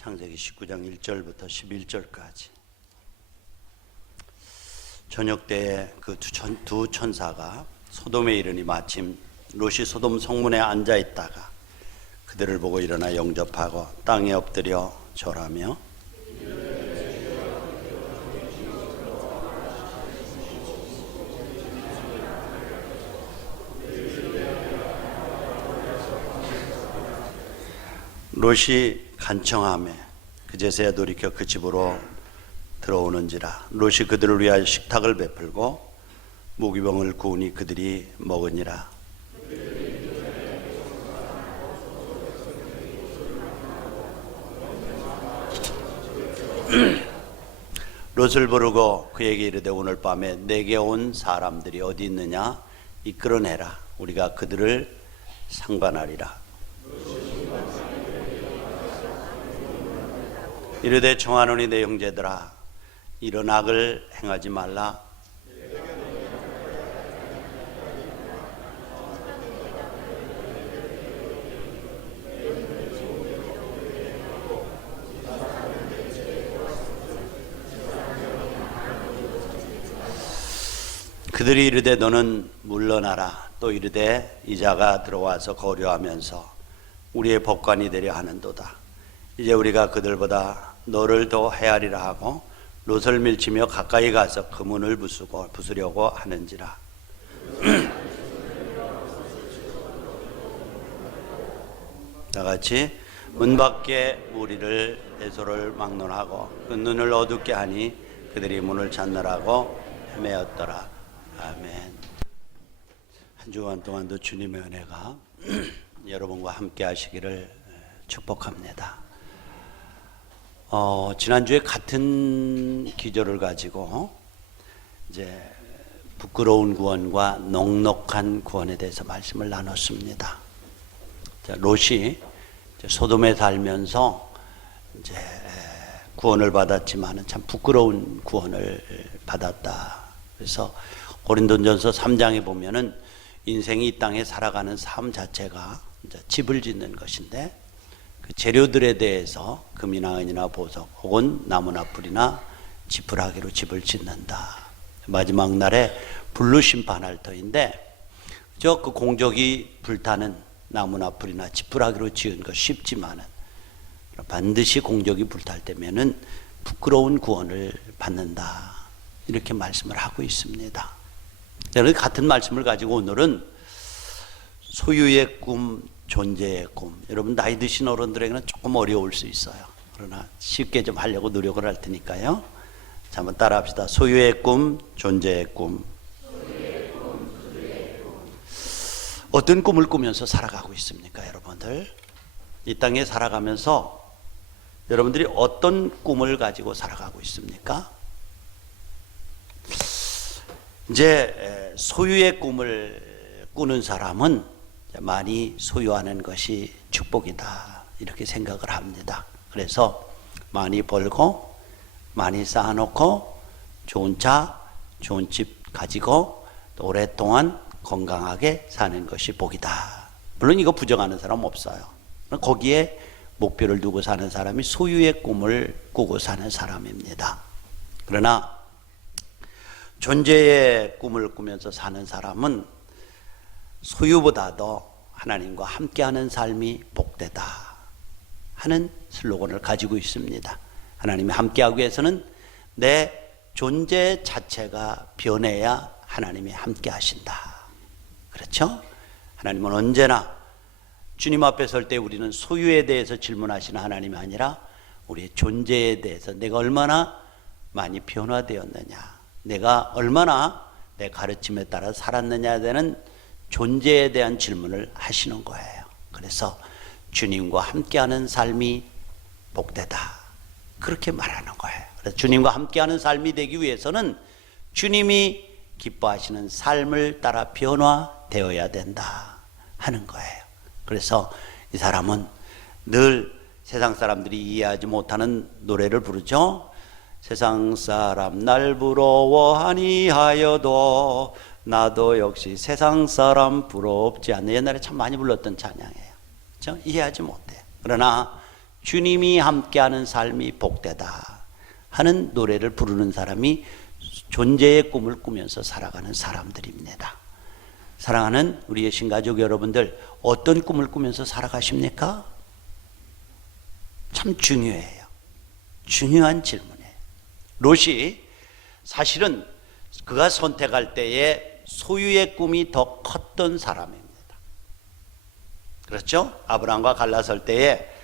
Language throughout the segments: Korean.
창세기 19장 1절부터 11절까지. 저녁 때에 그 두 천사가 소돔에 이르니 마침 롯이 소돔 성문에 앉아 있다가 그들을 보고 일어나 영접하고 땅에 엎드려 절하며 롯이 간청하며 그제서야 돌이켜 그 집으로 들어오는지라. 롯이 그들을 위하여 식탁을 베풀고 무기병을 구우니 그들이 먹으니라. 롯을 부르고 그에게 이르되 오늘 밤에 내게 온 사람들이 어디 있느냐 이끌어내라. 우리가 그들을 상관하리라. 이르되 청하노니 내 형제들아 이런 악을 행하지 말라. 그들이 이르되 너는 물러나라. 또 이르되 이자가 들어와서 거류하면서 우리의 법관이 되려 하는도다. 이제 우리가 그들보다 너를 더 헤아리라 하고 롯을 밀치며 가까이 가서 그 문을 부수려고 하는지라. 다 같이 문 밖에 무리를 에서를 막론하고 그 눈을 어둡게 하니 그들이 문을 찾느라고 헤매었더라. 아멘. 한 주간 동안도 주님의 은혜가 여러분과 함께 하시기를 축복합니다. 지난주에 같은 기절을 가지고 이제 부끄러운 구원과 넉넉한 구원에 대해서 말씀을 나눴습니다. 자, 롯이 소돔에 살면서 이제 구원을 받았지만은 참 부끄러운 구원을 받았다. 그래서 고린도전서 3장에 보면은 인생이 이 땅에 살아가는 삶 자체가 이제 집을 짓는 것인데 그 재료들에 대해서 금이나 은이나 보석 혹은 나무나 풀이나 지푸라기로 집을 짓는다. 마지막 날에 불로 심판할 터인데 그 공적이 불타는 나무나 풀이나 지푸라기로 지은 것 쉽지만은 반드시 공적이 불탈 때면은 부끄러운 구원을 받는다. 이렇게 말씀을 하고 있습니다. 같은 말씀을 가지고 오늘은 소유의 꿈, 존재의 꿈. 여러분 나이 드신 어른들에게는 조금 어려울 수 있어요. 그러나 쉽게 좀 하려고 노력을 할 테니까요. 자, 한번 따라 합시다. 소유의 꿈, 존재의 꿈. 어떤 꿈을 꾸면서 살아가고 있습니까, 여러분들? 이 땅에 살아가면서 여러분들이 어떤 꿈을 가지고 살아가고 있습니까? 이제 소유의 꿈을 꾸는 사람은 많이 소유하는 것이 축복이다. 이렇게 생각을 합니다. 그래서 많이 벌고 많이 쌓아놓고 좋은 차, 좋은 집 가지고 또 오랫동안 건강하게 사는 것이 복이다. 물론 이거 부정하는 사람 없어요. 거기에 목표를 두고 사는 사람이 소유의 꿈을 꾸고 사는 사람입니다. 그러나 존재의 꿈을 꾸면서 사는 사람은 소유보다도 하나님과 함께하는 삶이 복되다 하는 슬로건을 가지고 있습니다. 하나님이 함께하기 위해서는 내 존재 자체가 변해야 하나님이 함께 하신다. 그렇죠? 하나님은 언제나 주님 앞에 설 때 우리는 소유에 대해서 질문하시는 하나님이 아니라 우리의 존재에 대해서 내가 얼마나 많이 변화되었느냐, 내가 얼마나 내 가르침에 따라 살았느냐에 대한 존재에 대한 질문을 하시는 거예요. 그래서 주님과 함께하는 삶이 복되다. 그렇게 말하는 거예요. 그래서 주님과 함께하는 삶이 되기 위해서는 주님이 기뻐하시는 삶을 따라 변화되어야 된다 하는 거예요. 그래서 이 사람은 늘 세상 사람들이 이해하지 못하는 노래를 부르죠. 세상 사람 날 부러워하니 하여도 나도 역시 세상 사람 부럽지 않네. 옛날에 참 많이 불렀던 찬양이에요. 그렇죠? 이해하지 못해요. 그러나 주님이 함께하는 삶이 복되다 하는 노래를 부르는 사람이 존재의 꿈을 꾸면서 살아가는 사람들입니다. 사랑하는 우리의 신가족 여러분들, 어떤 꿈을 꾸면서 살아가십니까? 참 중요해요. 중요한 질문이에요. 롯이 사실은 그가 선택할 때에 소유의 꿈이 더 컸던 사람입니다. 그렇죠? 아브라함과 갈라설 때에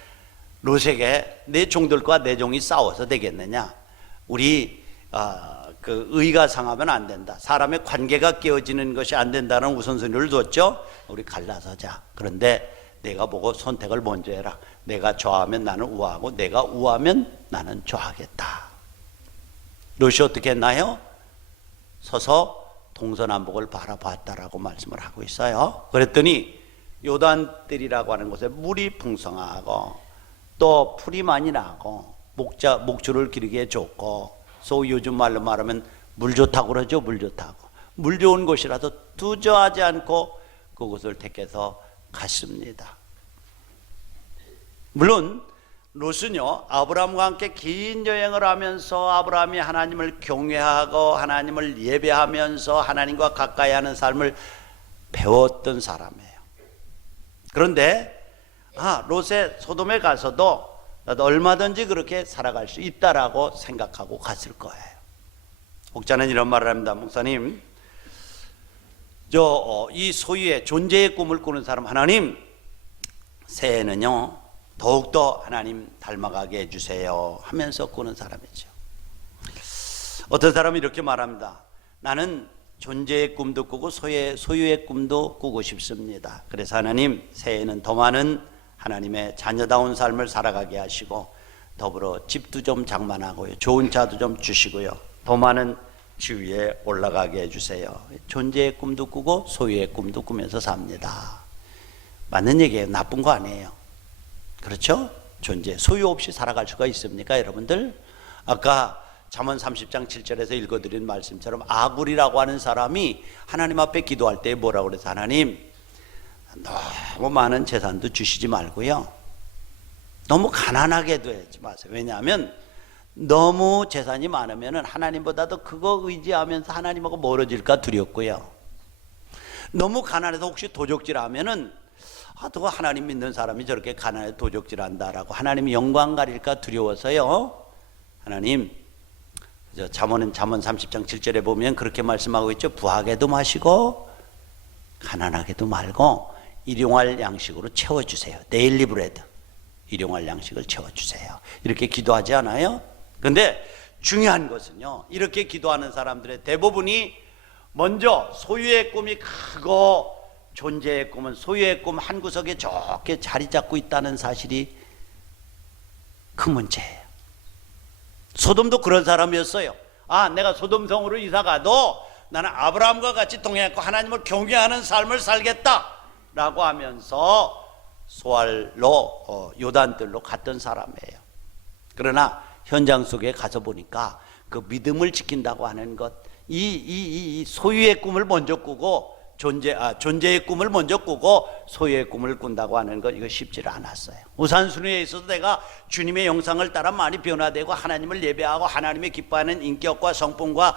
롯에게 내 종들과 내 종이 싸워서 되겠느냐? 우리 그 의가 상하면 안 된다. 사람의 관계가 깨어지는 것이 안 된다는 우선순위를 뒀죠. 우리 갈라서자. 그런데 내가 보고 선택을 먼저 해라. 내가 좋아하면 나는 우아하고 내가 우아하면 나는 좋아하겠다. 롯이 어떻게 했나요? 서서 동서남북을 바라봤다라고 말씀을 하고 있어요. 그랬더니 요단들이라고 하는 곳에 물이 풍성하고 또 풀이 많이 나고 목줄을 기르기에 좋고, 소위 요즘 말로 말하면 물 좋다고 그러죠. 물 좋다고. 물 좋은 곳이라서 두저하지 않고 그곳을 택해서 갔습니다. 물론 롯은요, 아브라함과 함께 긴 여행을 하면서 아브라함이 하나님을 경외하고 하나님을 예배하면서 하나님과 가까이 하는 삶을 배웠던 사람이에요. 그런데 롯의 소돔에 가서도 나도 얼마든지 그렇게 살아갈 수 있다라고 생각하고 갔을 거예요. 혹자는 이런 말을 합니다. 목사님, 이 소유의 존재의 꿈을 꾸는 사람, 하나님 새해는요 더욱더 하나님 닮아가게 해주세요 하면서 꾸는 사람이죠. 어떤 사람은 이렇게 말합니다. 나는 존재의 꿈도 꾸고 소유의 꿈도 꾸고 싶습니다. 그래서 하나님 새해에는 더 많은 하나님의 자녀다운 삶을 살아가게 하시고 더불어 집도 좀 장만하고요, 좋은 차도 좀 주시고요, 더 많은 지위에 올라가게 해주세요. 존재의 꿈도 꾸고 소유의 꿈도 꾸면서 삽니다. 맞는 얘기예요. 나쁜 거 아니에요. 그렇죠? 존재, 소유 없이 살아갈 수가 있습니까 여러분들? 아까 잠언 30장 7절에서 읽어드린 말씀처럼 아굴이라고 하는 사람이 하나님 앞에 기도할 때 뭐라고 그래서, 하나님 너무 많은 재산도 주시지 말고요, 너무 가난하게도 하지 마세요. 왜냐하면 너무 재산이 많으면 하나님보다도 그거 의지하면서 하나님하고 멀어질까 두렵고요, 너무 가난해서 혹시 도적질하면은 또 하나님 믿는 사람이 저렇게 가난해 도적질한다라고 하나님이 영광 가릴까 두려워서요, 하나님, 잠언 30장 7절에 보면 그렇게 말씀하고 있죠. 부하게도 마시고 가난하게도 말고 일용할 양식으로 채워주세요. 데일리 브레드, 일용할 양식을 채워주세요. 이렇게 기도하지 않아요? 그런데 중요한 것은요, 이렇게 기도하는 사람들의 대부분이 먼저 소유의 꿈이 크고 존재의 꿈은 소유의 꿈 한 구석에 좋게 자리 잡고 있다는 사실이 큰 문제예요. 소돔도 그런 사람이었어요. 내가 소돔성으로 이사가도 나는 아브라함과 같이 동행하고 하나님을 경외하는 삶을 살겠다라고 하면서 소알로 요단들로 갔던 사람이에요. 그러나 현장 속에 가서 보니까 그 믿음을 지킨다고 하는 것, 이 소유의 꿈을 먼저 꾸고 존재의 꿈을 먼저 꾸고 소유의 꿈을 꾼다고 하는 것, 이거 쉽지 않았어요. 우선순위에 있어서 내가 주님의 영상을 따라 많이 변화되고 하나님을 예배하고 하나님의 기뻐하는 인격과 성품과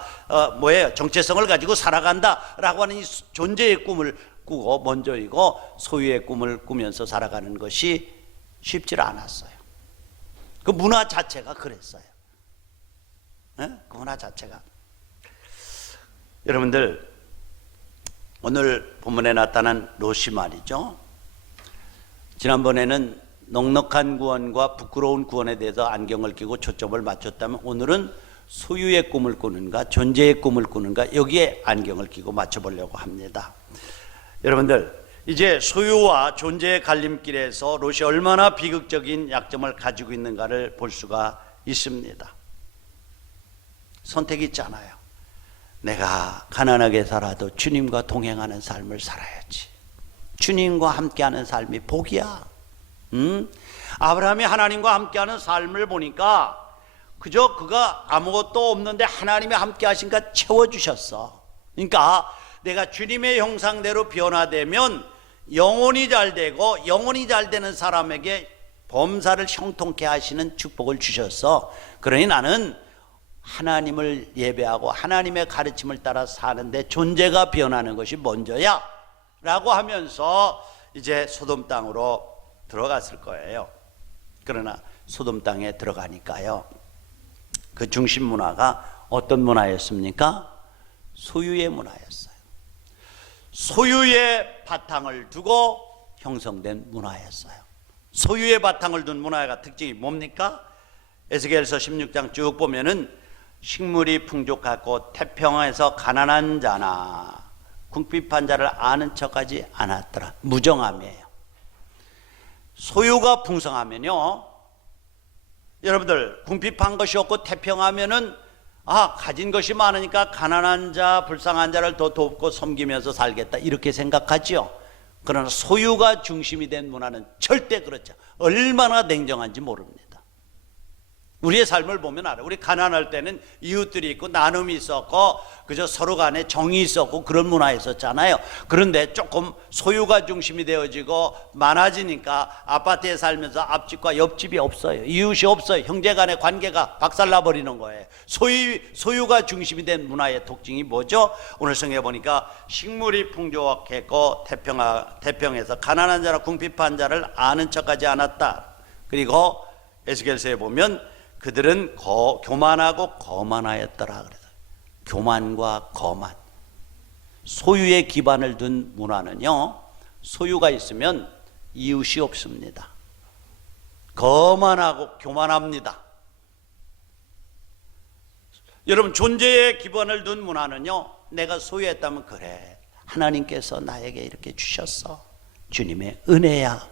정체성을 가지고 살아간다라고 하는 이 존재의 꿈을 꾸고 먼저 이고 소유의 꿈을 꾸면서 살아가는 것이 쉽지 않았어요. 그 문화 자체가 그랬어요. 그 문화 자체가. 여러분들, 오늘 본문에 나타난 롯이 말이죠, 지난번에는 넉넉한 구원과 부끄러운 구원에 대해서 안경을 끼고 초점을 맞췄다면 오늘은 소유의 꿈을 꾸는가 존재의 꿈을 꾸는가, 여기에 안경을 끼고 맞춰보려고 합니다. 여러분들, 이제 소유와 존재의 갈림길에서 롯이 얼마나 비극적인 약점을 가지고 있는가를 볼 수가 있습니다. 선택이 있잖아요. 내가 가난하게 살아도 주님과 동행하는 삶을 살아야지. 주님과 함께하는 삶이 복이야. 아브라함이 하나님과 함께하는 삶을 보니까 그저 그가 아무것도 없는데 하나님이 함께하신가 채워주셨어. 그러니까 내가 주님의 형상대로 변화되면 영혼이 잘 되고, 영혼이 잘 되는 사람에게 범사를 형통케 하시는 축복을 주셨어. 그러니 나는 하나님을 예배하고 하나님의 가르침을 따라 사는데 존재가 변하는 것이 먼저야 라고 하면서 이제 소돔 땅으로 들어갔을 거예요. 그러나 소돔 땅에 들어가니까요, 그 중심 문화가 어떤 문화였습니까? 소유의 문화였어요. 소유의 바탕을 두고 형성된 문화였어요. 소유의 바탕을 둔 문화가 특징이 뭡니까? 에스겔서 16장 쭉 보면은 식물이 풍족하고 태평에서 가난한 자나 궁핍한 자를 아는 척하지 않았더라. 무정함이에요. 소유가 풍성하면요, 여러분들 궁핍한 것이 없고 태평하면은 가진 것이 많으니까 가난한 자, 불쌍한 자를 더 돕고 섬기면서 살겠다 이렇게 생각하죠. 그러나 소유가 중심이 된 문화는 절대 그렇죠. 얼마나 냉정한지 모릅니다. 우리의 삶을 보면 알아요. 우리 가난할 때는 이웃들이 있고 나눔이 있었고 그저 서로 간에 정이 있었고 그런 문화 있었잖아요. 그런데 조금 소유가 중심이 되어지고 많아지니까 아파트에 살면서 앞집과 옆집이 없어요. 이웃이 없어요. 형제 간의 관계가 박살나 버리는 거예요. 소유가 중심이 된 문화의 특징이 뭐죠? 오늘 성경에 보니까 식물이 풍족했고 태평해서 가난한 자나 궁핍한 자를 아는 척하지 않았다. 그리고 에스겔서에 보면 그들은 교만하고 거만하였더라. 그래서 교만과 거만, 소유의 기반을 둔 문화는요, 소유가 있으면 이웃이 없습니다. 거만하고 교만합니다. 여러분, 존재의 기반을 둔 문화는요, 내가 소유했다면 그래, 하나님께서 나에게 이렇게 주셨어, 주님의 은혜야,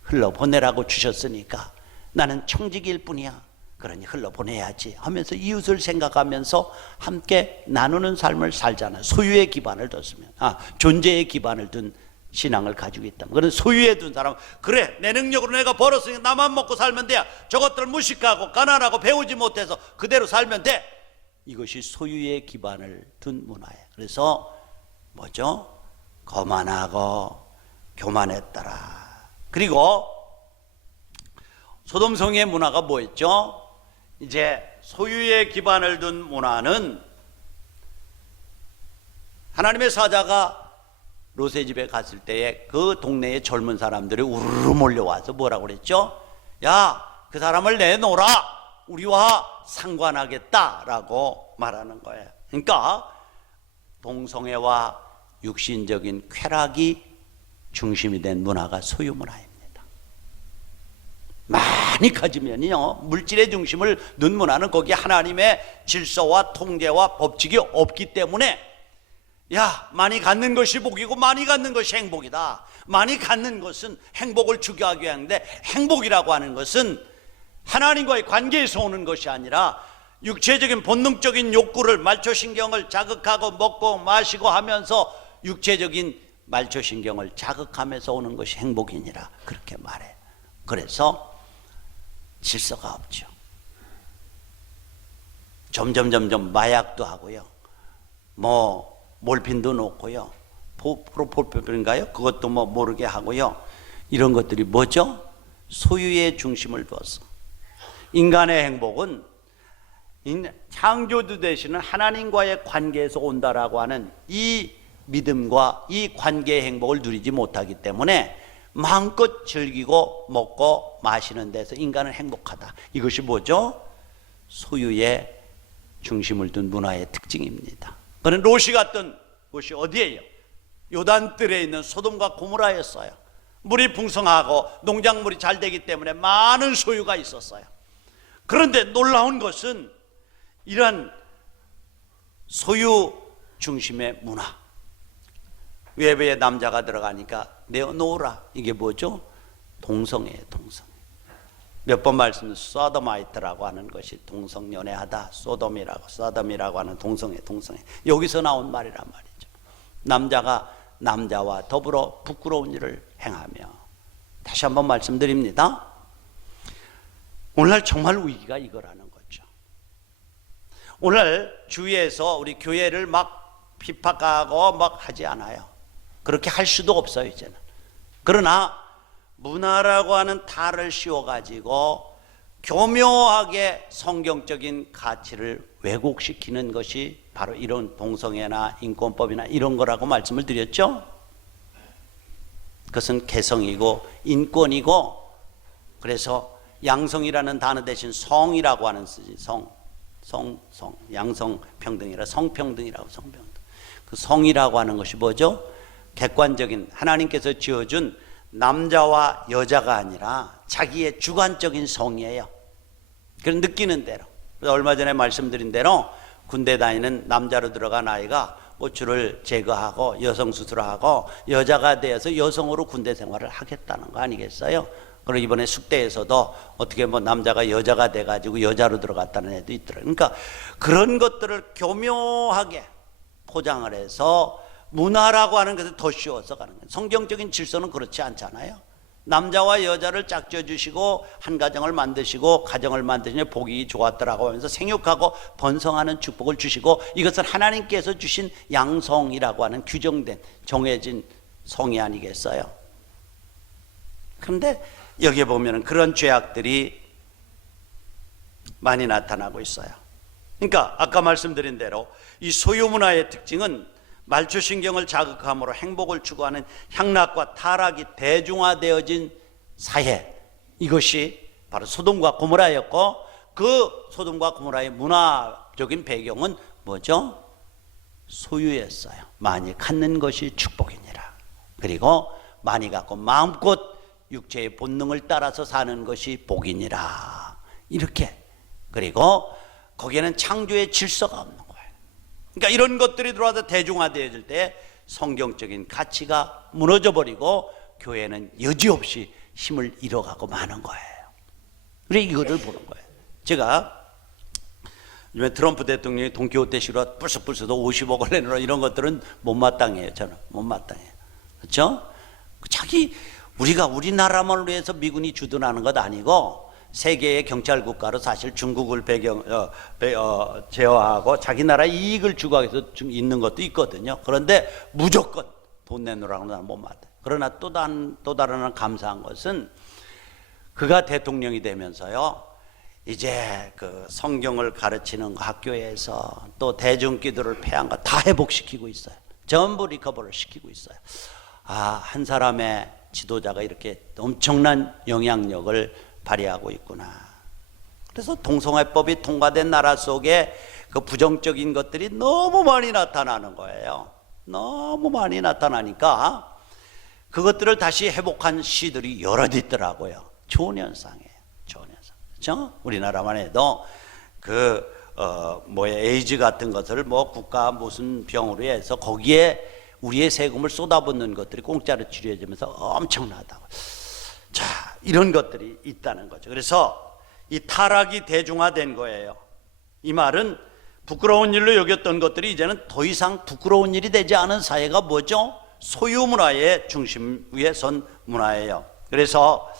흘러보내라고 주셨으니까 나는 청지기일 뿐이야, 그러니 흘러보내야지 하면서 이웃을 생각하면서 함께 나누는 삶을 살잖아요. 소유의 기반을 뒀으면, 존재의 기반을 둔 신앙을 가지고 있다면. 그런 소유에 둔 사람은 그래, 내 능력으로 내가 벌었으니까 나만 먹고 살면 돼, 저것들 무식하고 가난하고 배우지 못해서 그대로 살면 돼, 이것이 소유의 기반을 둔 문화예요. 그래서 뭐죠? 거만하고 교만했더라. 그리고 소돔성의 문화가 뭐였죠? 이제 소유의 기반을 둔 문화는, 하나님의 사자가 롯의 집에 갔을 때에 그 동네의 젊은 사람들이 우르르 몰려와서 뭐라고 그랬죠? 야, 그 사람을 내놓으라, 우리와 상관하겠다라고 말하는 거예요. 그러니까 동성애와 육신적인 쾌락이 중심이 된 문화가 소유 문화입니다. 많이 가지면요, 물질의 중심을 둔 문화는 거기에 하나님의 질서와 통제와 법칙이 없기 때문에, 야, 많이 갖는 것이 복이고 많이 갖는 것이 행복이다, 많이 갖는 것은 행복을 주게 하기 위한데, 행복이라고 하는 것은 하나님과의 관계에서 오는 것이 아니라 육체적인 본능적인 욕구를, 말초신경을 자극하고 먹고 마시고 하면서 육체적인 말초신경을 자극하면서 오는 것이 행복이니라, 그렇게 말해. 그래서 질서가 없죠. 점점 마약도 하고요, 몰핀도 놓고요, 프로폴인가요? 그것도 모르게 하고요. 이런 것들이 뭐죠? 소유의 중심을 두어서. 인간의 행복은 창조주 되시는 하나님과의 관계에서 온다라고 하는 이 믿음과 이 관계의 행복을 누리지 못하기 때문에 마음껏 즐기고 먹고 마시는 데서 인간은 행복하다. 이것이 뭐죠? 소유의 중심을 둔 문화의 특징입니다. 그는 롯이 갔던 곳이 어디예요? 요단뜰에 있는 소돔과 고모라였어요. 물이 풍성하고 농작물이 잘 되기 때문에 많은 소유가 있었어요. 그런데 놀라운 것은 이러한 소유 중심의 문화, 외부에 남자가 들어가니까 내어놓으라, 이게 뭐죠? 동성애예요. 동성애. 몇 번 말씀드린 소도마이트라고 하는 것이 동성연애하다, 소돔이라고 하는 동성애. 여기서 나온 말이란 말이죠. 남자가 남자와 더불어 부끄러운 일을 행하며. 다시 한번 말씀드립니다. 오늘날 정말 위기가 이거라는 거죠. 오늘 주위에서 우리 교회를 막 핍박하고 막 하지 않아요. 그렇게 할 수도 없어요, 이제는. 그러나 문화라고 하는 탈을 씌워가지고 교묘하게 성경적인 가치를 왜곡시키는 것이 바로 이런 동성애나 인권법이나 이런 거라고 말씀을 드렸죠. 그것은 개성이고 인권이고, 그래서 양성이라는 단어 대신 성이라고 하는 쓰지. 양성평등이라 성평등이라고. 성평등. 그 성이라고 하는 것이 뭐죠? 객관적인 하나님께서 지어준 남자와 여자가 아니라 자기의 주관적인 성이에요. 그런 느끼는 대로. 얼마 전에 말씀드린 대로 군대 다니는 남자로 들어간 아이가 고추를 제거하고 여성 수술하고 여자가 되어서 여성으로 군대 생활을 하겠다는 거 아니겠어요? 그리고 이번에 숙대에서도 어떻게 뭐 남자가 여자가 돼가지고 여자로 들어갔다는 애도 있더라고요. 그러니까 그런 것들을 교묘하게 포장을 해서 문화라고 하는 것을 더 씌워서 가는 거예요. 성경적인 질서는 그렇지 않잖아요. 남자와 여자를 짝져 주시고 한 가정을 만드시고 가정을 만드시니 복이 좋았더라고 하면서 생육하고 번성하는 축복을 주시고, 이것은 하나님께서 주신 양성이라고 하는 규정된 정해진 성이 아니겠어요? 그런데 여기에 보면 그런 죄악들이 많이 나타나고 있어요. 그러니까 아까 말씀드린 대로 이 소유 문화의 특징은 말초신경을 자극함으로 행복을 추구하는 향락과 타락이 대중화되어진 사회, 이것이 바로 소돔과 고모라였고, 그 소돔과 고모라의 문화적인 배경은 뭐죠? 소유였어요. 많이 갖는 것이 축복이니라. 그리고 많이 갖고 마음껏 육체의 본능을 따라서 사는 것이 복이니라. 이렇게. 그리고 거기에는 창조의 질서가 없는 거예요. 그러니까 이런 것들이 들어와서 대중화되어질 때 성경적인 가치가 무너져 버리고 교회는 여지없이 힘을 잃어가고 마는 거예요. 우리 이거를 보는 거예요. 제가 요즘에 트럼프 대통령이 돈키호테식으로 불쑥불쑥 50억을 내놓으라 이런 것들은 못마땅해요. 저는 못마땅해요. 그렇죠? 자기 우리가 우리나라만을 위해서 미군이 주둔하는 것 아니고 세계의 경찰 국가로 사실 중국을 제어하고 자기 나라 이익을 추구하기 위해서 있는 것도 있거든요. 그런데 무조건 돈 내놓으라고 나는 못 맞아요. 그러나 또 다른 감사한 것은 그가 대통령이 되면서요, 이제 그 성경을 가르치는 학교에서 또 대중기도를 폐한 거 다 회복시키고 있어요. 전부 리커버를 시키고 있어요. 한 사람의 지도자가 이렇게 엄청난 영향력을 발휘하고 있구나. 그래서 동성애법이 통과된 나라 속에 그 부정적인 것들이 너무 많이 나타나는 거예요. 너무 많이 나타나니까 그것들을 다시 회복한 시들이 여럿 있더라고요. 좋은 현상이에요. 좋은 현상. 그렇죠? 우리나라만 해도 에이즈 같은 것을 뭐 국가 무슨 병으로 해서 거기에 우리의 세금을 쏟아붓는 것들이 공짜로 치료해주면서 엄청나다고. 자, 이런 것들이 있다는 거죠. 그래서 이 타락이 대중화된 거예요. 이 말은 부끄러운 일로 여겼던 것들이 이제는 더 이상 부끄러운 일이 되지 않은 사회가 뭐죠? 소유 문화의 중심 위에 선 문화예요. 그래서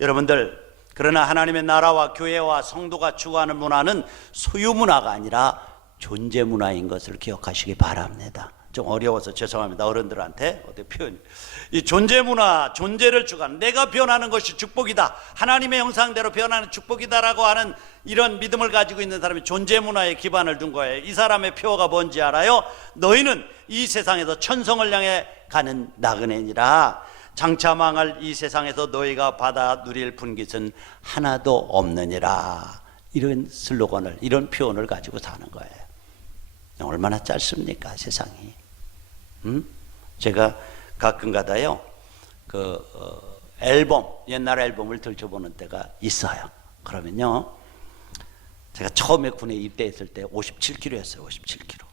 여러분들, 그러나 하나님의 나라와 교회와 성도가 추구하는 문화는 소유 문화가 아니라 존재 문화인 것을 기억하시기 바랍니다. 좀 어려워서 죄송합니다. 어른들한테 어떻게 표현. 이 존재 문화, 존재를 추구하는, 내가 변하는 것이 축복이다, 하나님의 형상대로 변하는 축복이다라고 하는 이런 믿음을 가지고 있는 사람이 존재 문화에 기반을 둔 거예요. 이 사람의 표어가 뭔지 알아요? 너희는 이 세상에서 천성을 향해 가는 나그네니라. 장차 망할 이 세상에서 너희가 받아 누릴 분깃은 하나도 없느니라. 이런 슬로건을, 이런 표현을 가지고 사는 거예요. 얼마나 짧습니까, 세상이? 제가 가끔가다요, 앨범, 옛날 앨범을 들춰보는 때가 있어요. 그러면요, 제가 처음에 군에 입대했을 때 57kg였어요. 57kg.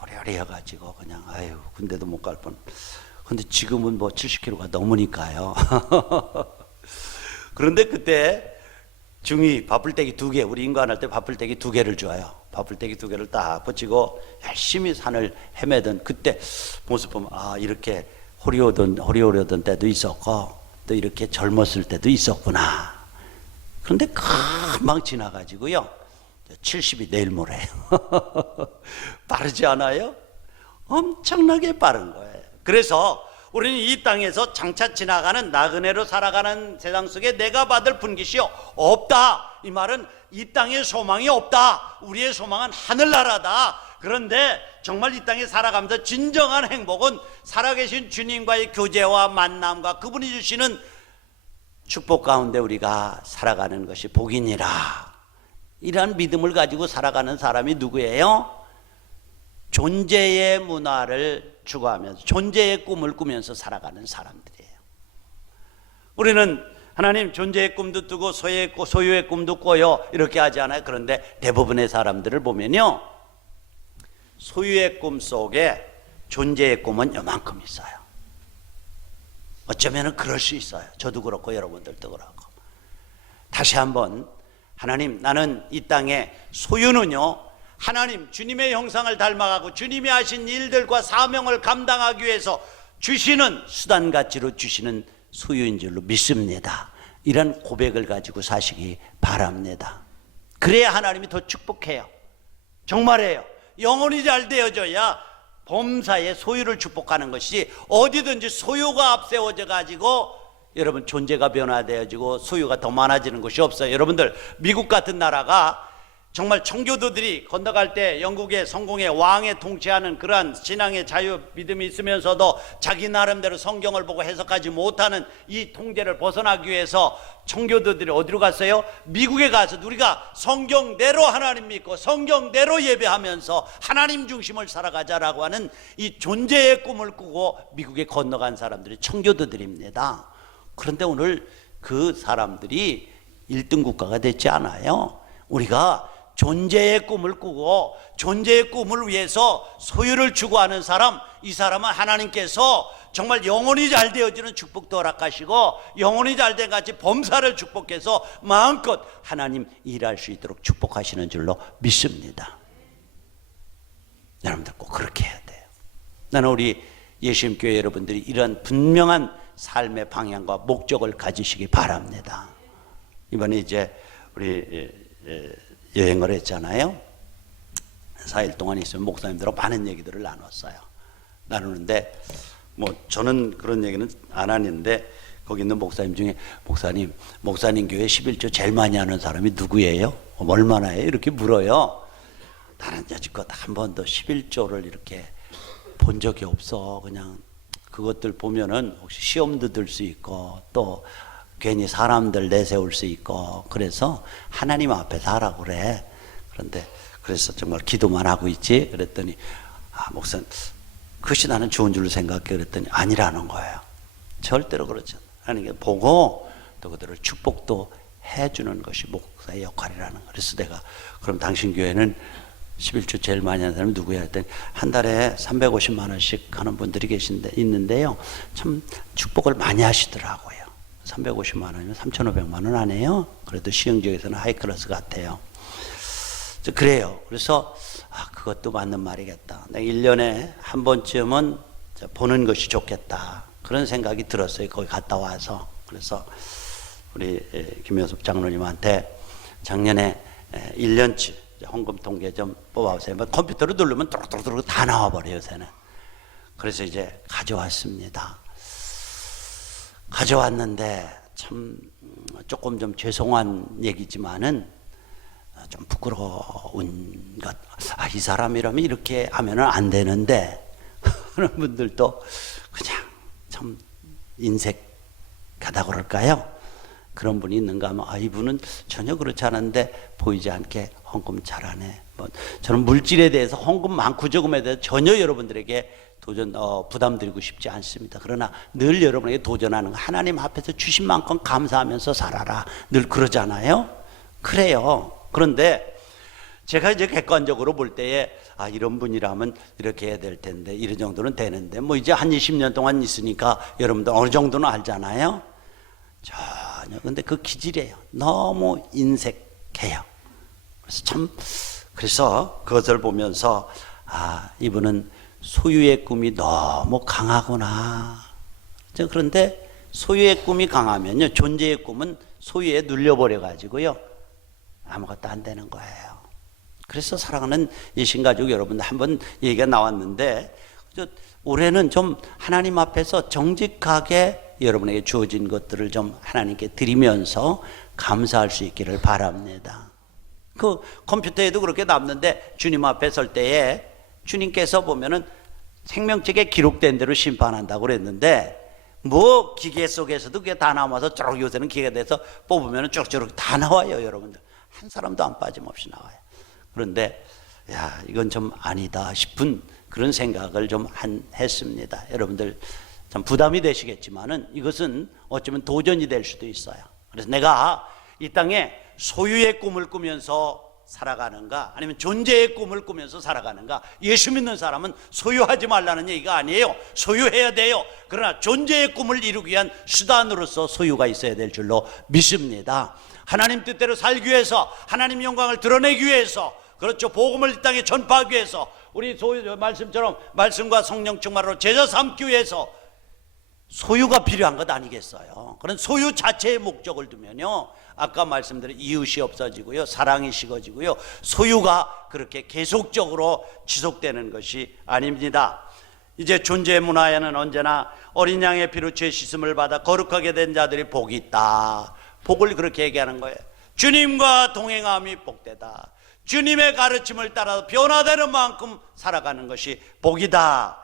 어리어리해가지고 그냥 군대도 못 갈 뻔. 근데 지금은 뭐 70kg가 넘으니까요. 그런데 그때 중위 밥풀떼기 2개, 우리 인간할 때 밥풀떼기 2개를 줘요. 밥풀떼기 2개를 딱 붙이고 열심히 산을 헤매던 그때 모습 보면 이렇게 호리호리하던 때도 있었고 또 이렇게 젊었을 때도 있었구나. 그런데 금방 지나가지고요, 70이 내일 모레요. 빠르지 않아요? 엄청나게 빠른 거예요. 그래서 우리는 이 땅에서 장차 지나가는 나그네로 살아가는 세상 속에 내가 받을 분깃이 없다. 이 말은 이 땅에 소망이 없다. 우리의 소망은 하늘나라다. 그런데 정말 이 땅에 살아가면서 진정한 행복은 살아계신 주님과의 교제와 만남과 그분이 주시는 축복 가운데 우리가 살아가는 것이 복이니라. 이러한 믿음을 가지고 살아가는 사람이 누구예요? 존재의 문화를 추구하면서 존재의 꿈을 꾸면서 살아가는 사람들이에요. 우리는 하나님 존재의 꿈도 꾸고 소유의 꿈도 꿔요 이렇게 하지 않아요? 그런데 대부분의 사람들을 보면요, 소유의 꿈 속에 존재의 꿈은 요만큼 있어요. 어쩌면 그럴 수 있어요. 저도 그렇고 여러분들도 그렇고. 다시 한번 하나님, 나는 이 땅의 소유는요, 하나님 주님의 형상을 닮아가고 주님이 하신 일들과 사명을 감당하기 위해서 주시는 수단가치로 주시는 소유인 줄로 믿습니다. 이런 고백을 가지고 사시기 바랍니다. 그래야 하나님이 더 축복해요. 정말이에요. 영혼이 잘 되어져야 범사의 소유를 축복하는 것이, 어디든지 소유가 앞세워져 가지고 여러분 존재가 변화되어지고 소유가 더 많아지는 것이 없어요. 여러분들 미국 같은 나라가 정말 청교도들이 건너갈 때 영국의 성공의 왕에 통치하는 그러한 신앙의 자유 믿음이 있으면서도 자기 나름대로 성경을 보고 해석하지 못하는 이 통제를 벗어나기 위해서 청교도들이 어디로 갔어요? 미국에 가서 우리가 성경대로 하나님 믿고 성경대로 예배하면서 하나님 중심을 살아가자라고 하는 이 존재의 꿈을 꾸고 미국에 건너간 사람들이 청교도들입니다. 그런데 오늘 그 사람들이 1등 국가가 됐지 않아요. 우리가 존재의 꿈을 꾸고 존재의 꿈을 위해서 소유를 추구하는 사람, 이 사람은 하나님께서 정말 영혼이 잘 되어지는 축복도 허락하시고 영혼이 잘 된 같이 범사를 축복해서 마음껏 하나님 일할 수 있도록 축복하시는 줄로 믿습니다. 여러분들 꼭 그렇게 해야 돼요. 나는 우리 예수님교회 여러분들이 이런 분명한 삶의 방향과 목적을 가지시기 바랍니다. 이번에 이제 우리 여행을 했잖아요. 4일 동안 있으면 목사님들하고 많은 얘기들을 나누는데 뭐 저는 그런 얘기는 안 하는데 거기 있는 목사님 중에 목사님 교회 11조 제일 많이 하는 사람이 누구예요? 얼마나 해요? 이렇게 물어요. 나는 여지껏 한 번도 11조를 이렇게 본 적이 없어. 그냥 그것들 보면은 혹시 시험도 들 수 있고 또 괜히 사람들 내세울 수 있고 그래서 하나님 앞에서 하라고 그래. 그런데 그래서 정말 기도만 하고 있지? 그랬더니 목사님 그것이 나는 좋은 줄로 생각해. 그랬더니 아니라는 거예요. 절대로 그렇지 않아요. 하나님께 보고 또 그들을 축복도 해주는 것이 목사의 역할이라는 거예요. 그래서 내가 그럼 당신 교회는 11조 제일 많이 하는 사람이 누구야? 했더니 한 달에 350만 원씩 하는 분들이 있는데요. 참 축복을 많이 하시더라고요. 350만 원이면 3,500만 원 안 해요? 그래도 시흥지역에서는 하이클래스 같아요. 그래요. 그래서 그것도 맞는 말이겠다. 내가 1년에 한 번쯤은 보는 것이 좋겠다. 그런 생각이 들었어요. 거기 갔다 와서. 그래서 우리 김효섭 장로님한테 작년에 1년치 헌금 통계 좀 뽑아보세요. 컴퓨터로 누르면 뚜룩뚜룩 다 나와버려요, 요새는. 그래서 이제 가져왔습니다. 가져왔는데 참 조금 좀 죄송한 얘기지만은 좀 부끄러운 것. 이 사람이라면 이렇게 하면은 안 되는데 그런 분들도 그냥 참 인색하다 그럴까요? 그런 분이 있는가 하면 이분은 전혀 그렇지 않은데 보이지 않게 헌금 잘하네. 저는 물질에 대해서 헌금 많고 적음에 대해서 전혀 여러분들에게 부담드리고 싶지 않습니다. 그러나 늘 여러분에게 도전하는 거, 하나님 앞에서 주신 만큼 감사하면서 살아라. 늘 그러잖아요. 그래요. 그런데 제가 이제 객관적으로 볼 때에 이런 분이라면 이렇게 해야 될 텐데 이런 정도는 되는데 뭐 이제 한 20년 동안 있으니까 여러분들 어느 정도는 알잖아요. 전혀. 근데 그 기질이에요. 너무 인색해요. 그래서 그것을 보면서 이분은 소유의 꿈이 너무 강하구나. 그런데 소유의 꿈이 강하면요, 존재의 꿈은 소유에 눌려버려 가지고요 아무것도 안 되는 거예요. 그래서 사랑하는 이 신가족 여러분, 한번 얘기가 나왔는데 올해는 좀 하나님 앞에서 정직하게 여러분에게 주어진 것들을 좀 하나님께 드리면서 감사할 수 있기를 바랍니다. 그 컴퓨터에도 그렇게 남는데 주님 앞에 설 때에 주님께서 보면은 생명책에 기록된 대로 심판한다고 그랬는데 뭐 기계 속에서도 그게 다 남아서 쭉 요새는 기계가 돼서 뽑으면 쭉쭉 다 나와요. 여러분들 한 사람도 안 빠짐없이 나와요. 그런데 야 이건 좀 아니다 싶은 그런 생각을 좀 했습니다. 여러분들 참 부담이 되시겠지만은 이것은 어쩌면 도전이 될 수도 있어요. 그래서 내가 이 땅에 소유의 꿈을 꾸면서 살아가는가 아니면 존재의 꿈을 꾸면서 살아가는가. 예수 믿는 사람은 소유하지 말라는 얘기가 아니에요. 소유해야 돼요. 그러나 존재의 꿈을 이루기 위한 수단으로서 소유가 있어야 될 줄로 믿습니다. 하나님 뜻대로 살기 위해서 하나님 영광을 드러내기 위해서 그렇죠. 복음을 이 땅에 전파하기 위해서 우리 말씀처럼 말씀과 성령 충만으로 제자 삼기 위해서 소유가 필요한 것 아니겠어요? 그런 소유 자체의 목적을 두면요 아까 말씀드린 이웃이 없어지고요 사랑이 식어지고요 소유가 그렇게 계속적으로 지속되는 것이 아닙니다. 이제 존재 문화에는 언제나 어린 양의 피로 죄 씻음을 받아 거룩하게 된 자들이 복이 있다. 복을 그렇게 얘기하는 거예요. 주님과 동행함이 복되다. 주님의 가르침을 따라 변화되는 만큼 살아가는 것이 복이다.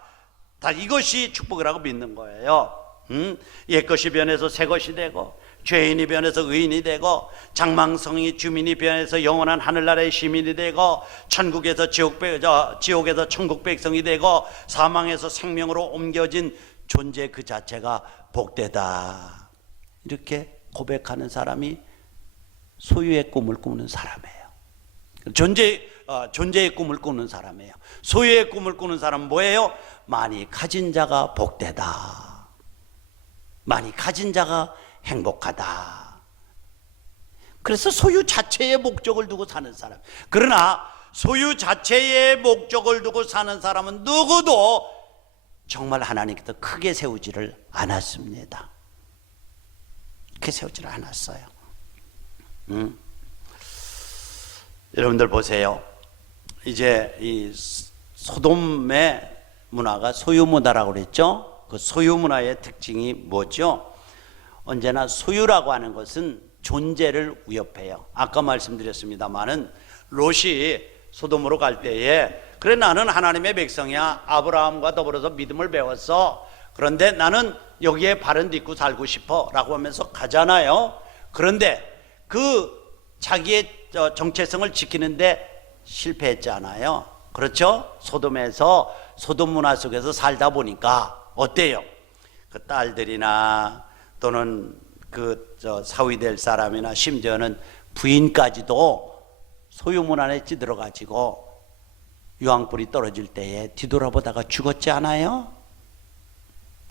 다 이것이 축복이라고 믿는 거예요. 옛것이 변해서 새것이 되고 죄인이 변해서 의인이 되고 장망성이 주민이 변해서 영원한 하늘나라의 시민이 되고 천국에서 지옥에서 천국 백성이 되고 사망에서 생명으로 옮겨진 존재 그 자체가 복되다. 이렇게 고백하는 사람이 소유의 꿈을 꾸는 사람이에요. 존재의 꿈을 꾸는 사람이에요. 소유의 꿈을 꾸는 사람은 뭐예요? 많이 가진 자가 복되다. 많이 가진 자가 행복하다. 그래서 소유 자체의 목적을 두고 사는 사람. 그러나 소유 자체의 목적을 두고 사는 사람은 누구도 정말 하나님께서 크게 세우지를 않았습니다. 크게 세우지를 않았어요. 여러분들 보세요. 이제 이 소돔의 문화가 소유 문화라고 그랬죠. 그 소유 문화의 특징이 뭐죠? 언제나 소유라고 하는 것은 존재를 위협해요. 아까 말씀드렸습니다마는 롯이 소돔으로 갈 때에 그래 나는 하나님의 백성이야. 아브라함과 더불어서 믿음을 배웠어. 그런데 나는 여기에 발은 딛고 살고 싶어 라고 하면서 가잖아요. 그런데 그 자기의 정체성을 지키는데 실패했잖아요. 그렇죠? 소돔에서 소돔 문화 속에서 살다 보니까 어때요? 그 딸들이나 또는 사위될 사람이나 심지어는 부인까지도 소유 문화에 찌들어가지고 유황불이 떨어질 때에 뒤돌아보다가 죽었지 않아요?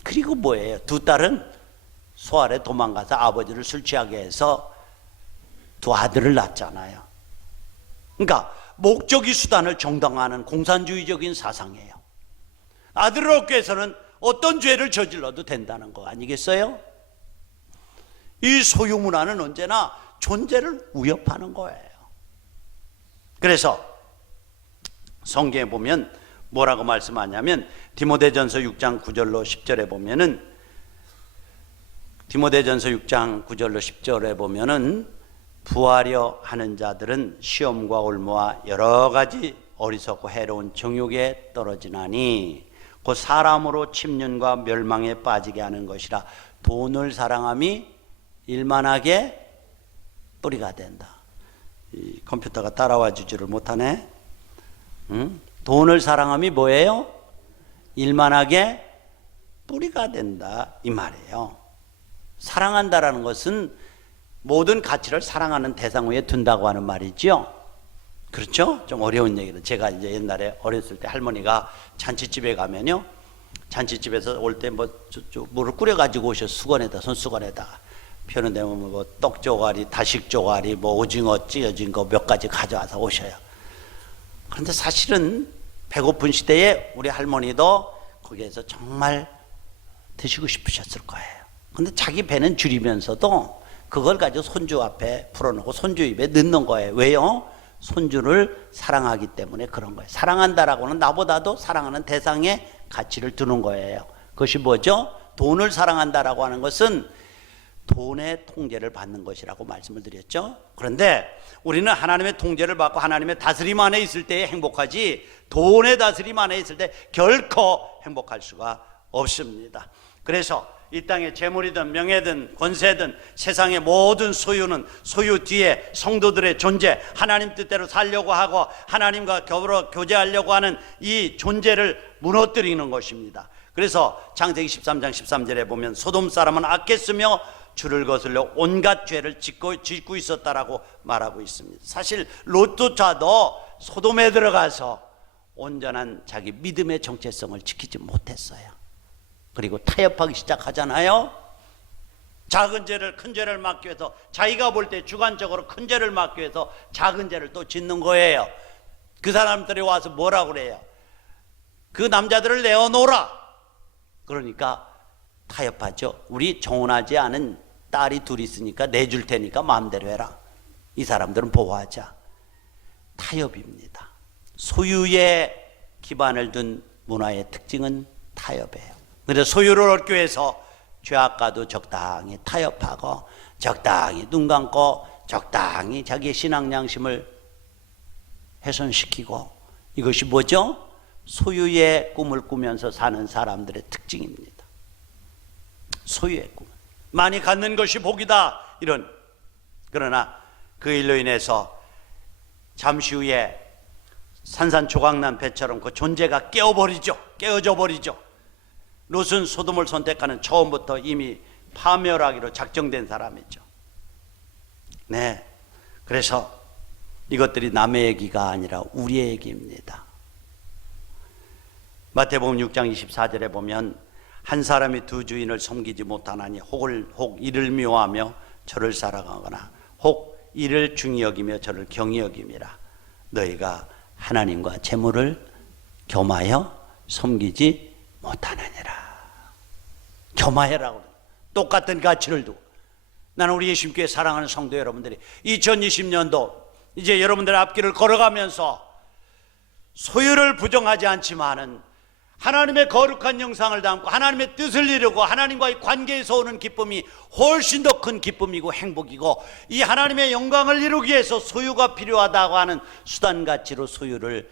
그리고 뭐예요? 두 딸은 소알에 도망가서 아버지를 술 취하게 해서 두 아들을 낳잖아요. 그러니까 목적이 수단을 정당화하는 공산주의적인 사상이에요. 아들을 얻기 위해서는 어떤 죄를 저질러도 된다는 거 아니겠어요? 이 소유 문화는 언제나 존재를 위협하는 거예요. 그래서 성경에 보면 뭐라고 말씀하냐면 디모데전서 6장 9절로 10절에 보면은 디모데전서 6장 9절로 10절에 보면은 부하려 하는 자들은 시험과 올무와 여러 가지 어리석고 해로운 정욕에 떨어지나니 곧 사람으로 침륜과 멸망에 빠지게 하는 것이라. 돈을 사랑함이 일만하게 뿌리가 된다. 이 컴퓨터가 따라와 주지를 못하네. 돈을 사랑함이 뭐예요? 일만하게 뿌리가 된다 이 말이에요. 사랑한다라는 것은 모든 가치를 사랑하는 대상 위에 둔다고 하는 말이죠. 그렇죠? 좀 어려운 얘기는 제가 이제 옛날에 어렸을 때 할머니가 잔치집에 가면요, 잔치집에서 올 때 뭐를 끓여가지고 오셔. 수건에다, 손수건에다 펴는 데면 뭐 떡조가리, 다식조가리, 뭐 오징어 찌어진 거 몇 가지 가져와서 오셔요. 그런데 사실은 배고픈 시대에 우리 할머니도 거기에서 정말 드시고 싶으셨을 거예요. 근데 자기 배는 줄이면서도 그걸 가지고 손주 앞에 풀어놓고 손주 입에 넣는 거예요. 왜요? 손주를 사랑하기 때문에 그런 거예요. 사랑한다라고는 나보다도 사랑하는 대상에 가치를 두는 거예요. 그것이 뭐죠? 돈을 사랑한다라고 하는 것은 돈의 통제를 받는 것이라고 말씀을 드렸죠. 그런데 우리는 하나님의 통제를 받고 하나님의 다스림 안에 있을 때에 행복하지, 돈의 다스림 안에 있을 때 결코 행복할 수가 없습니다. 그래서 이 땅의 재물이든 명예든 권세든 세상의 모든 소유는 소유 뒤에 성도들의 존재, 하나님 뜻대로 살려고 하고 하나님과 교제하려고 하는 이 존재를 무너뜨리는 것입니다. 그래서 창세기 13장 13절에 보면 소돔 사람은 악했으며 주를 거슬려 온갖 죄를 짓고 있었다라고 말하고 있습니다. 사실 롯조차도 소돔에 들어가서 온전한 자기 믿음의 정체성을 지키지 못했어요. 그리고 타협하기 시작하잖아요. 작은 죄를 큰 죄를 막기 위해서, 자기가 볼 때 주관적으로 큰 죄를 막기 위해서 작은 죄를 또 짓는 거예요. 그 사람들이 와서 뭐라고 그래요? 그 남자들을 내어놓으라. 그러니까 타협하죠. 우리 정혼하지 않은 딸이 둘 있으니까 내줄 테니까 마음대로 해라. 이 사람들은 보호하자. 타협입니다. 소유에 기반을 둔 문화의 특징은 타협이에요. 그래서 소유를 얻기 위해서 죄악과도 적당히 타협하고 적당히 눈 감고 적당히 자기의 신앙 양심을 훼손시키고, 이것이 뭐죠? 소유의 꿈을 꾸면서 사는 사람들의 특징입니다. 소유의 꿈, 많이 갖는 것이 복이다, 이런. 그러나 그 일로 인해서 잠시 후에 산산조각난 배처럼 그 존재가 깨어져 버리죠. 롯은 소돔을 선택하는 처음부터 이미 파멸하기로 작정된 사람이죠. 네, 그래서 이것들이 남의 얘기가 아니라 우리의 얘기입니다. 마태복음 6장 24절에 보면 한 사람이 두 주인을 섬기지 못하나니 혹 이를 미워하며 저를 사랑하거나 혹 이를 중히 여기며 저를 경히 여김이라. 너희가 하나님과 재물을 겸하여 섬기지 못하느니라. 겸하여라고, 똑같은 가치를 두고. 나는 우리 예수님께 사랑하는 성도 여러분들이 2020년도 이제 여러분들의 앞길을 걸어가면서 소유를 부정하지 않지만은 하나님의 거룩한 영상을 담고 하나님의 뜻을 이루고 하나님과의 관계에서 오는 기쁨이 훨씬 더 큰 기쁨이고 행복이고, 이 하나님의 영광을 이루기 위해서 소유가 필요하다고 하는 수단 가치로 소유를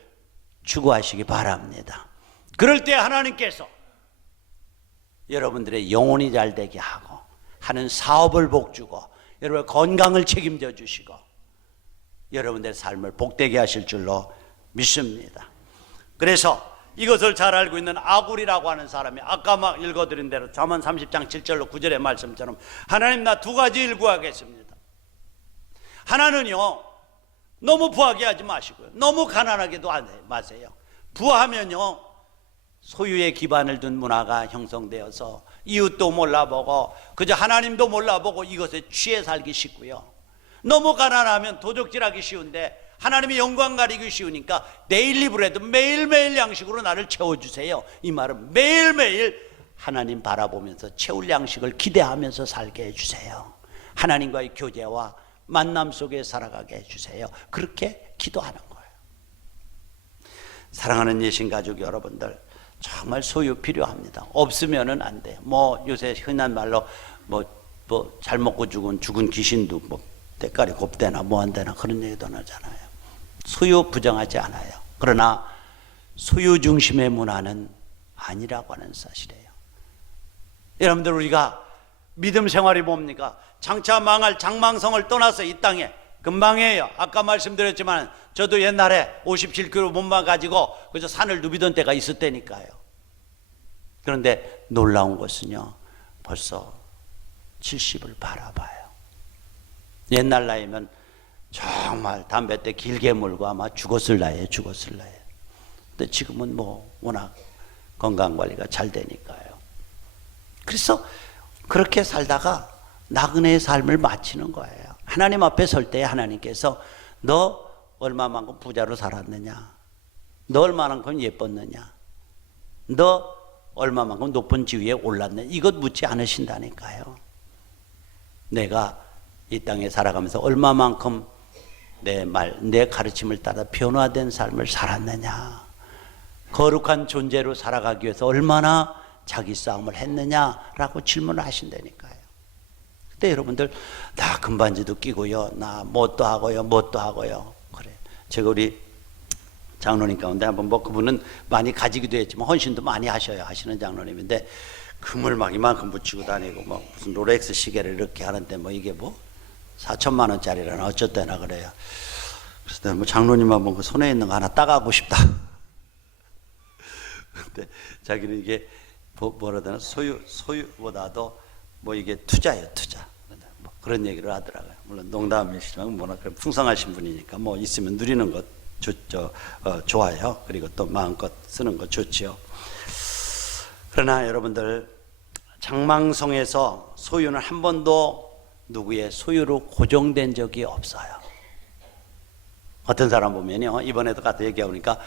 추구하시기 바랍니다. 그럴 때 하나님께서 여러분들의 영혼이 잘 되게 하고 하는 사업을 복주고 여러분의 건강을 책임져 주시고 여러분들의 삶을 복되게 하실 줄로 믿습니다. 그래서 이것을 잘 알고 있는 아굴이라고 하는 사람이 아까 막 읽어드린 대로 잠언 30장 7절로 9절의 말씀처럼 하나님, 나 두 가지 일구하겠습니다. 하나는요, 너무 부하게 하지 마시고요, 너무 가난하게도 하지 마세요. 부하면요 소유의 기반을 둔 문화가 형성되어서 이웃도 몰라보고 그저 하나님도 몰라보고 이것에 취해 살기 쉽고요, 너무 가난하면 도적질하기 쉬운데 하나님의 영광 가리기 쉬우니까 데일리 브레드, 매일매일 양식으로 나를 채워주세요. 이 말은 매일매일 하나님 바라보면서 채울 양식을 기대하면서 살게 해주세요. 하나님과의 교제와 만남 속에 살아가게 해주세요. 그렇게 기도하는 거예요. 사랑하는 예신 가족 여러분들, 정말 소유 필요합니다. 없으면은 안 돼요. 뭐 요새 흔한 말로 뭐 잘 먹고 죽은 귀신도 뭐 때깔이 곱대나 뭐 안 되나 그런 얘기도 나잖아요. 소유 부정하지 않아요. 그러나 소유 중심의 문화는 아니라고 하는 사실이에요. 여러분들, 우리가 믿음 생활이 뭡니까? 장차 망할 장망성을 떠나서 이 땅에 금방이에요. 아까 말씀드렸지만 저도 옛날에 57kg 몸만 가지고 그저 산을 누비던 때가 있었다니까요. 그런데 놀라운 것은요, 벌써 70을 바라봐요. 옛날 나이면 정말 담배 때 길게 물고 아마 죽었을 나이에. 근데 지금은 뭐 워낙 건강관리가 잘 되니까요. 그래서 그렇게 살다가 나그네의 삶을 마치는 거예요. 하나님 앞에 설 때 하나님께서 너 얼마만큼 부자로 살았느냐, 너 얼마만큼 예뻤느냐, 너 얼마만큼 높은 지위에 올랐느냐, 이것 묻지 않으신다니까요. 내가 이 땅에 살아가면서 얼마만큼 내 가르침을 따라 변화된 삶을 살았느냐, 거룩한 존재로 살아가기 위해서 얼마나 자기 싸움을 했느냐라고 질문을 하신다니까요. 그때 여러분들 나 금반지도 끼고요, 나 뭣도 하고요. 그래. 제가 우리 장로님 가운데 한번 뭐 그분은 많이 가지기도 했지만 헌신도 많이 하시는 장로님인데 금을 막 이만큼 붙이고 다니고 뭐 무슨 롤렉스 시계를 이렇게 하는데 뭐 이게 뭐 4천만 원짜리라나 어쩌대나 그래요. 그래서 내가 뭐 장로님 한번 그 손에 있는 거 하나 따가고 싶다. 근데 자기는 이게 뭐라 되나 소유보다도 뭐 이게 투자예요, 투자. 뭐 그런 얘기를 하더라고요. 물론 농담이시지만 뭐나 그런 풍성하신 분이니까 뭐 있으면 누리는 것 좋아요. 그리고 또 마음껏 쓰는 거 좋지요. 그러나 여러분들 장망성에서 소유는 한 번도 누구의 소유로 고정된 적이 없어요. 어떤 사람 보면요, 이번에도 가서 얘기하니까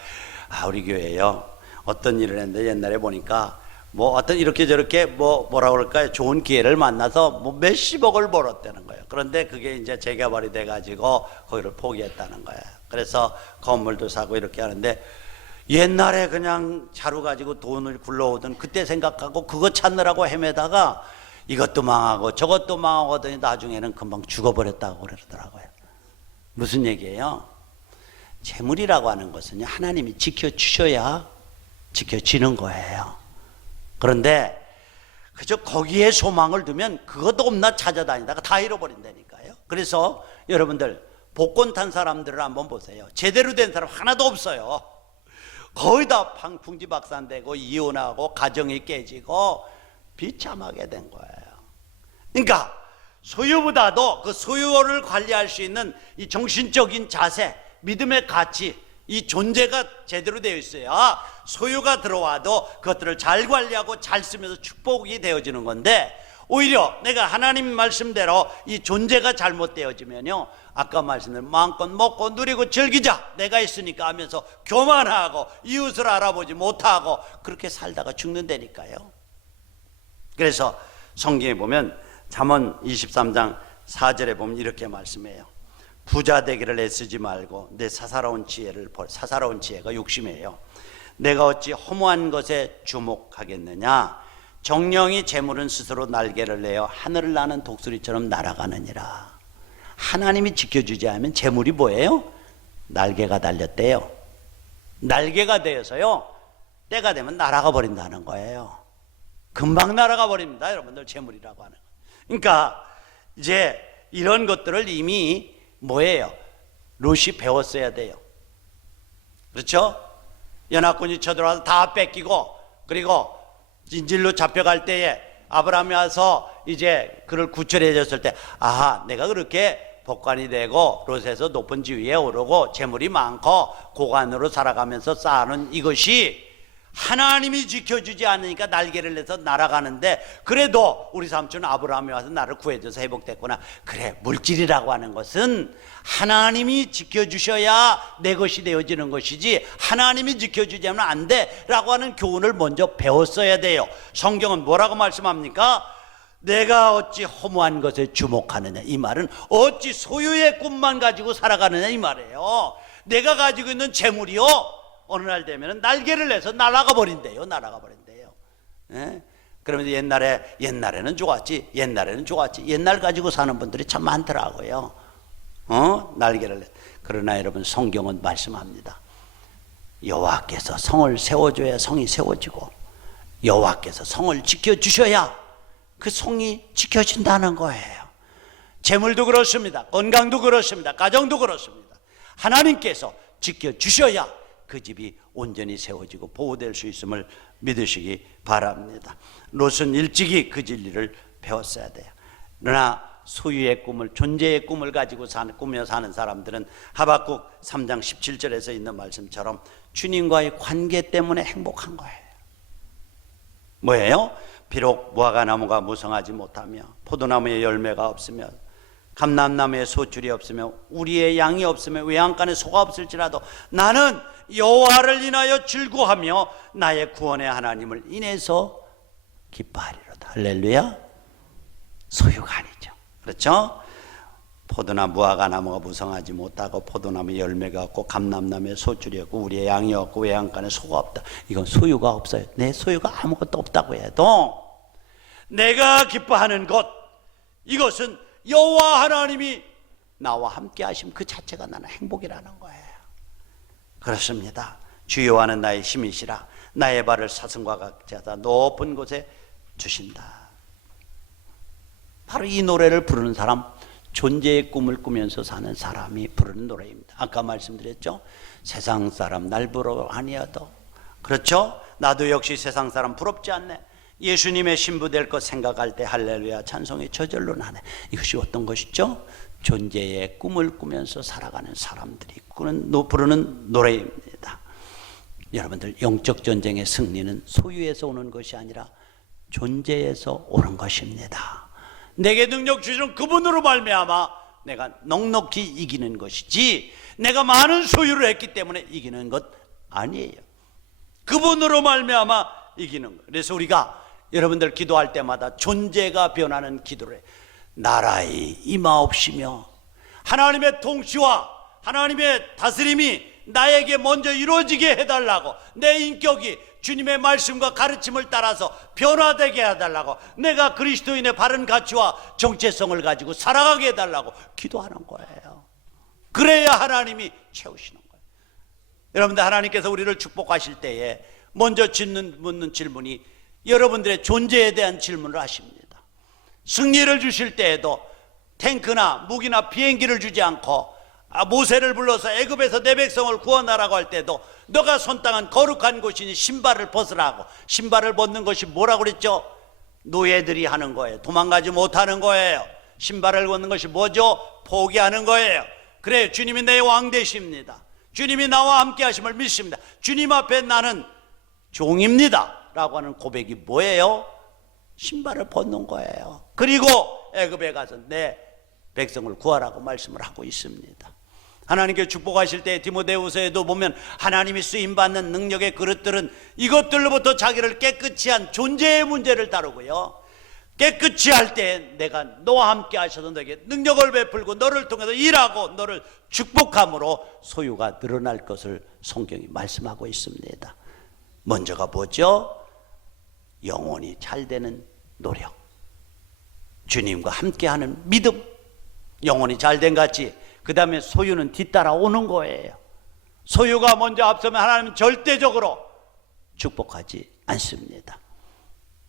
우리 교회에요 어떤 일을 했는데 옛날에 보니까 뭐 어떤 이렇게 저렇게 뭐라 그럴까요? 좋은 기회를 만나서 뭐 몇십억을 벌었다는 거예요. 그런데 그게 이제 재개발이 돼가지고 거기를 포기했다는 거예요. 그래서 건물도 사고 이렇게 하는데 옛날에 그냥 자루 가지고 돈을 굴러오던 그때 생각하고 그거 찾느라고 헤매다가 이것도 망하고 저것도 망하고 하더니 나중에는 금방 죽어버렸다고 그러더라고요. 무슨 얘기예요? 재물이라고 하는 것은 하나님이 지켜주셔야 지켜지는 거예요. 그런데 그저 거기에 소망을 두면 그것도 없나 찾아다니다가 다 잃어버린다니까요. 그래서 여러분들 복권 탄 사람들을 한번 보세요. 제대로 된 사람 하나도 없어요. 거의 다 풍지박산되고 이혼하고 가정이 깨지고 비참하게 된 거예요. 그러니까 소유보다도 그 소유를 관리할 수 있는 이 정신적인 자세, 믿음의 가치, 이 존재가 제대로 되어 있어야 소유가 들어와도 그것들을 잘 관리하고 잘 쓰면서 축복이 되어지는 건데, 오히려 내가 하나님 말씀대로 이 존재가 잘못되어지면요, 아까 말씀대로 마음껏 먹고 누리고 즐기자, 내가 있으니까 하면서 교만하고 이웃을 알아보지 못하고 그렇게 살다가 죽는다니까요. 그래서 성경에 보면 잠언 23장 4절에 보면 이렇게 말씀해요. 부자 되기를 애쓰지 말고 내 사사로운 지혜가 욕심이에요. 내가 어찌 허무한 것에 주목하겠느냐. 정령이 재물은 스스로 날개를 내어 하늘을 나는 독수리처럼 날아가느니라. 하나님이 지켜주지 않으면 재물이 뭐예요? 날개가 달렸대요. 날개가 되어서요, 때가 되면 날아가 버린다는 거예요. 금방 날아가 버립니다, 여러분들. 재물이라고 하는 거. 그러니까 이제 이런 것들을 이미 뭐예요? 롯이 배웠어야 돼요. 그렇죠? 연합군이 쳐들어와서 다 뺏기고, 그리고 인질로 잡혀갈 때에 아브라함이 와서 이제 그를 구출해 줬을 때, 아하, 내가 그렇게 복관이 되고 롯에서 높은 지위에 오르고 재물이 많고 고관으로 살아가면서 쌓아놓은 이것이 하나님이 지켜주지 않으니까 날개를 내서 날아가는데, 그래도 우리 삼촌 아브라함이 와서 나를 구해줘서 회복됐구나. 그래, 물질이라고 하는 것은 하나님이 지켜주셔야 내 것이 되어지는 것이지 하나님이 지켜주지 않으면 안 돼 라고 하는 교훈을 먼저 배웠어야 돼요. 성경은 뭐라고 말씀합니까? 내가 어찌 허무한 것에 주목하느냐. 이 말은 어찌 소유의 꿈만 가지고 살아가느냐 이 말이에요. 내가 가지고 있는 재물이요, 어느 날 되면 날개를 내서 날아가 버린대요. 예? 그러면서 옛날에는 좋았지. 옛날 가지고 사는 분들이 참 많더라고요. 날개를 내. 그러나 여러분, 성경은 말씀합니다. 여호와께서 성을 세워줘야 성이 세워지고, 여호와께서 성을 지켜주셔야 그 성이 지켜진다는 거예요. 재물도 그렇습니다. 건강도 그렇습니다. 가정도 그렇습니다. 하나님께서 지켜주셔야 그 집이 온전히 세워지고 보호될 수 있음을 믿으시기 바랍니다. 롯은 일찍이 그 진리를 배웠어야 돼요. 그러나 소유의 꿈을, 존재의 꿈을 가지고 꾸며 사는 사람들은 하박국 3장 17절에서 있는 말씀처럼 주님과의 관계 때문에 행복한 거예요. 뭐예요? 비록 무화과나무가 무성하지 못하며 포도나무에 열매가 없으며 감람나무에 소출이 없으며 우리의 양이 없으며 외양간에 소가 없을지라도 나는 여호와를 인하여 즐거워하며 나의 구원의 하나님을 인해서 기뻐하리로다. 할렐루야. 소유가 아니죠. 그렇죠? 포도나무 무화과나무가 무성하지 못하고 포도나무 열매가 없고 감람나무에 소줄이 없고 우리의 양이 없고 외양간에 소가 없다. 이건 소유가 없어요. 내 소유가 아무것도 없다고 해도 내가 기뻐하는 것, 이것은 여호와 하나님이 나와 함께 하심 그 자체가 나는 행복이라는 거예요. 그렇습니다. 주 여호와는 나의 힘이시라. 나의 발을 사슴과 같이 하사 높은 곳에 두신다. 바로 이 노래를 부르는 사람, 존재의 꿈을 꾸면서 사는 사람이 부르는 노래입니다. 아까 말씀드렸죠. 세상 사람 날 부러워 아니어도, 그렇죠? 나도 역시 세상 사람 부럽지 않네. 예수님의 신부 될 것 생각할 때 할렐루야 찬송이 저절로 나네. 이것이 어떤 것이죠? 존재의 꿈을 꾸면서 살아가는 사람들이 부르는 노래입니다. 여러분들, 영적 전쟁의 승리는 소유에서 오는 것이 아니라 존재에서 오는 것입니다. 내게 능력 주시는 그분으로 말미암아 내가 넉넉히 이기는 것이지 내가 많은 소유를 했기 때문에 이기는 것 아니에요. 그분으로 말미암아 이기는 것. 그래서 우리가 여러분들 기도할 때마다 존재가 변하는 기도를 해요. 나라의 임하옵시며 하나님의 통치와 하나님의 다스림이 나에게 먼저 이루어지게 해달라고, 내 인격이 주님의 말씀과 가르침을 따라서 변화되게 해달라고, 내가 그리스도인의 바른 가치와 정체성을 가지고 살아가게 해달라고 기도하는 거예요. 그래야 하나님이 채우시는 거예요. 여러분들, 하나님께서 우리를 축복하실 때에 먼저 묻는 질문이 여러분들의 존재에 대한 질문을 하십니다. 승리를 주실 때에도 탱크나 무기나 비행기를 주지 않고 모세를 불러서 애굽에서 내 백성을 구원하라고 할 때도 너가 손땅은 거룩한 곳이니 신발을 벗으라고, 신발을 벗는 것이 뭐라고 그랬죠? 노예들이 하는 거예요. 도망가지 못하는 거예요. 신발을 벗는 것이 뭐죠? 포기하는 거예요. 그래, 주님이 내 왕 되십니다. 주님이 나와 함께 하심을 믿습니다. 주님 앞에 나는 종입니다 라고 하는 고백이 뭐예요? 신발을 벗는 거예요. 그리고 애굽에 가서 내 백성을 구하라고 말씀을 하고 있습니다. 하나님께 축복하실 때 디모데후서에도 보면 하나님이 쓰임받는 능력의 그릇들은 이것들로부터 자기를 깨끗이 한 존재의 문제를 다루고요, 깨끗이 할 때 내가 너와 함께 하셔서 너에게 능력을 베풀고 너를 통해서 일하고 너를 축복함으로 소유가 늘어날 것을 성경이 말씀하고 있습니다. 먼저가 뭐죠? 영혼이 잘 되는 노력, 주님과 함께하는 믿음, 영혼이 잘 된 같이 그 다음에 소유는 뒤따라 오는 거예요. 소유가 먼저 앞서면 하나님은 절대적으로 축복하지 않습니다.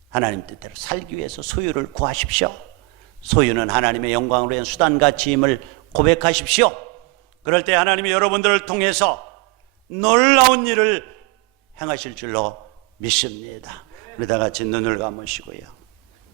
하나님 뜻대로 살기 위해서 소유를 구하십시오. 소유는 하나님의 영광을 위한 수단같이임을 고백하십시오. 그럴 때 하나님이 여러분들을 통해서 놀라운 일을 행하실 줄로 믿습니다. 우리 다 같이 눈을 감으시고요.